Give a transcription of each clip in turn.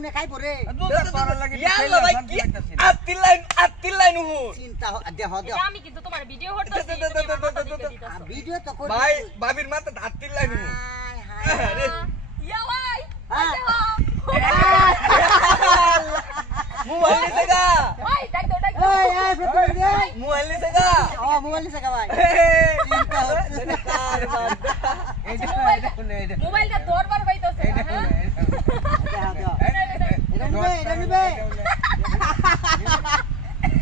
হুনে খাই পরে ইয়াল্লা ভাই কি আত্তি লাইন হুন চিন্তা দেহ দেহ আমি কিন্তু তোমার ভিডিও করতেছি ভিডিও তো কই ভাই বাবির মাথা আত্তি লাইন হুন হায় হায় ইয়া ভাই মোবাইল নিছে গা ভাই ডাকো এই এই প্রতিবন্ধী মোবাইল নিছে গা মোবাইল নিছে ভাই চিন্তা হচ্ছে মোবাইলটা দরবার পাইতেছে দেহ দেহ এটা নিবে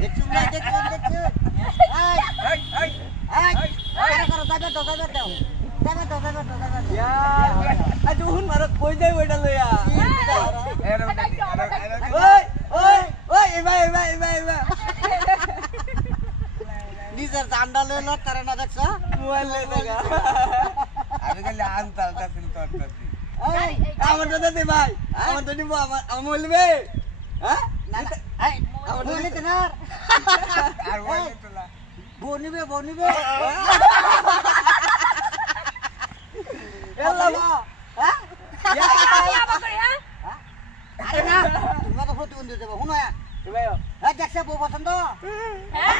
দেখছু না দেখছু এই এই করো দাও আজ হুন মারত কই যাই ওইটা লইয়া ওই এবা নিজের জান্ডা লইলো তারা না দেখছ মোবাইল লই দেখা আমি খালি আনতালটা ফিল করতেছি এই আমার তো দে ভাই আমার তো নিব আমার মোবাইল বে হ্যাঁ না এই মোবাইল নিতে না আর মোবাইল তোলা বনিবে এল্লা হ্যাঁ ইয়া বাকরে হ্যাঁ আরে না তোমরা তো প্রতিবন্ধী দেব শুনো ভাই এই দেখছ বউ পছন্দ হ্যাঁ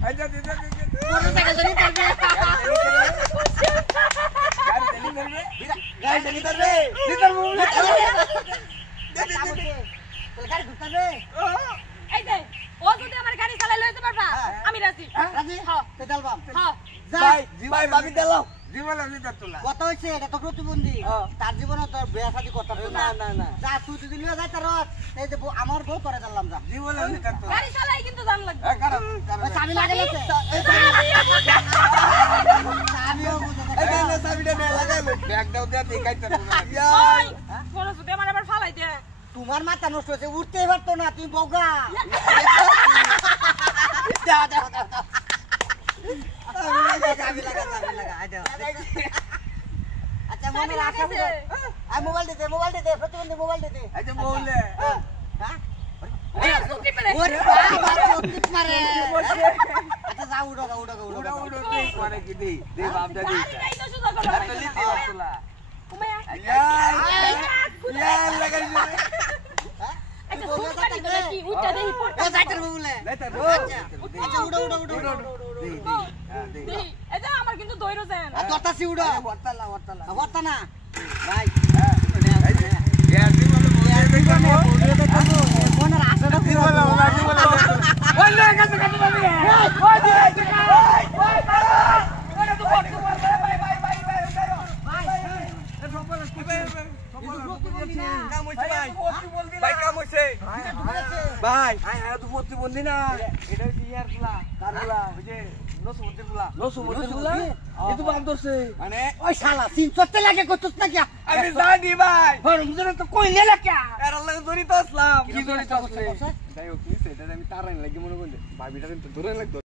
আচ্ছা দিদা মোটরসাইকেল ধরে চলবে গাড়ি চালি করবে দিদার মোবাইল গাড়ি ঘুরতে এই যে ও যদি আমার গাড়ি চালাই লইতে পারবা আমি রাজি রাজি হ্যাঁ তেলবাম হ্যাঁ ভাই বাবি দিলাও জীবন আমি তোলা কত হইছে এটা তো প্রতিবন্ধী তার জীবনে তোর বিয়া শাদী করতে পারবে না যা তুই যদি লিয়ে যাই তার এই যে আমার বউ করে দিলাম যা জীবন আমি তোলা গাড়ি চালাই কিন্তু জান লাগবে ওই চাবি লাগাইছে চাবিও বুঝে এই না চাবিটা নে লাগাইলো ব্যাগ দাও দে দেখাইতে ওই কোন সুতে আমার আবার ফালাই দে তোমার মাথা নষ্ট হয়েছে উঠতেই পারতো না তুমি বগা চাবি লাগা আচ্ছা মনে রাখা মোবাইল দিতে প্রতিবন্ধী মোবাইল দিতে আচ্ছা বলে হ্যাঁ সুতি পেলে ওরে বাবা চোখ মারে আচ্ছা যা উড়ো উড়ো দে করে কি দে দে বাপদা দে গাড়ি নাই তো সুদা করো তোলা কুমায়া ইয়া লাগাই আচ্ছা সুদা দিতে কি উচ্চা দেহি পড় ও যাইতার বলে লাইতার আচ্ছা উড়ো দে দে দেহি এই যে আমার কিন্তু দইরো যেন তোরতাছি উড়ো হরতা না ভাই ইয়া জীবন বলে দেখাবো মনের আশাটা পুরো ওই না কাছে বাবি ভাই তো প্রতিবন্ধী না এটা হচ্ছে ইয়ারগুলা কারগুলা ওই যে নসুমতিগুলা এতো বাপ ধরছে মানে ওই শালা সিন চড়তে লাগে কতস না কি আমি জানি ভাই হরমজান তো কইলে লাগা এর লাগে জড়িত আসলাম কি জড়িত আসলে যাই হোক নিছে এটা আমি তারাই লাগি মনে করি ভাবিটা কিন্তু ধরে লাগতো